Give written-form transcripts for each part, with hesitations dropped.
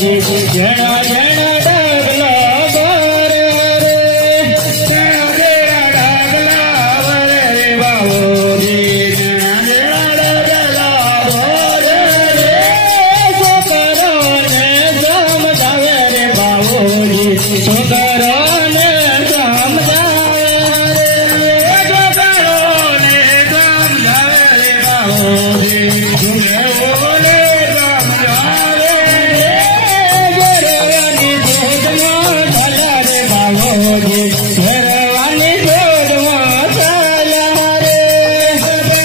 जी जना जना डगला बर रे जना जना डगला बर रे बाबूजी जना जना डगला बर रे छोकरो ने समझावे रे बाबूजी छोकरो ने समझावे रे छोकरो ने समझावे रे बाबूजी बोले समझावे रे घरवानी दूध मसाला रे बाबूजी घरवानी दूध मसाला रे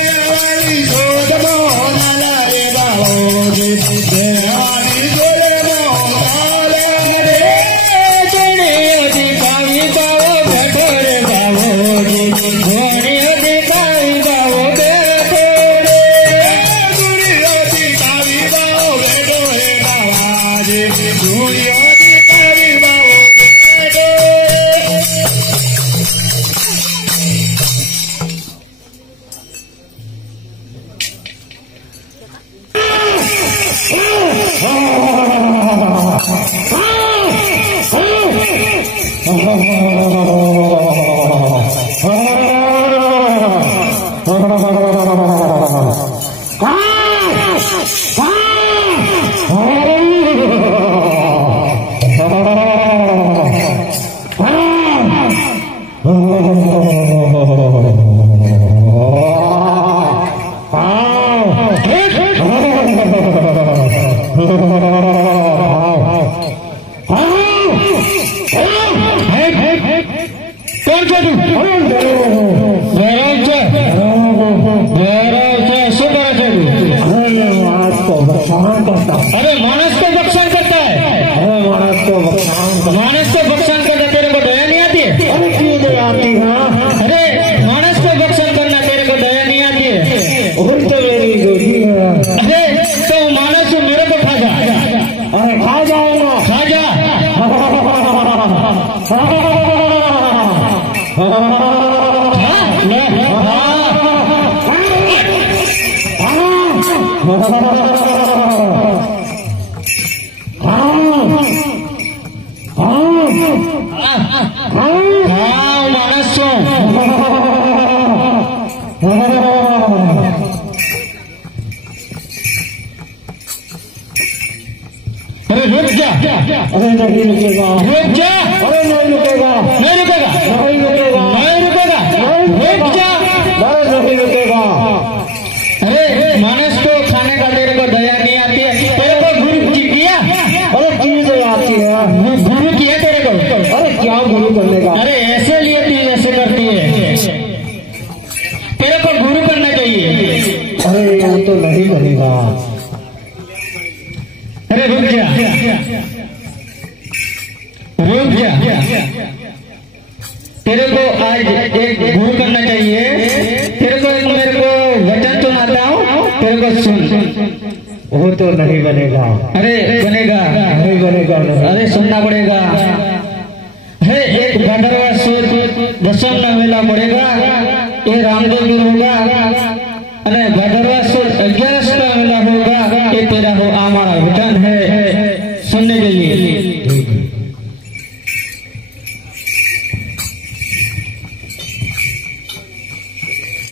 घरवानी दूध मसाला रे बाबूजी घरवानी दूध मसाला रे दुनिया कावी बाबू बैठो रे बाबूजी दुनिया कावी बाबू बैठो रे दुनिया कावी बाबू बैठो रे बाबाजी दुनिया कावी बाबू बैठो अरे मानस को बख्शान करता है मानस को बख्शान करता तेरे को दया नहीं आती है अरे क्यों दया आती है अरे मानस को बख्शान करना तेरे को दया नहीं आती है और तो मेरी गोरी है अरे तो मानस मेरे को खा जा अरे खा जाओ ना खा जा अरे रुक जा अरे नहीं रुकेगा रुक जा अरे नहीं रुकेगा नहीं रुकेगा नहीं रुकेगा नहीं रुकेगा रुक जा नहीं रुकेगा अरे मानस को खाने का तेरे को दया नहीं आती है तेरे को गुरु किया अरे क्यों दया आती है गुरु किया तेरे को अरे क्या गुरु करने का अरे ऐसे लिए तू ऐसे करती है तेरे को गुरु करना चाहिए अरे वो तो नहीं करेगा अरे रुक जा रुक जा तेरे को आज एक गुरु करना चाहिए तेरे को मेरे को वचन सुनाता हूँ तेरे को सुन वो तो नहीं बनेगा अरे बनेगा नहीं बनेगा अरे सुनना पड़ेगा है एक भद्रवा सूत दशम न मिला पड़ेगा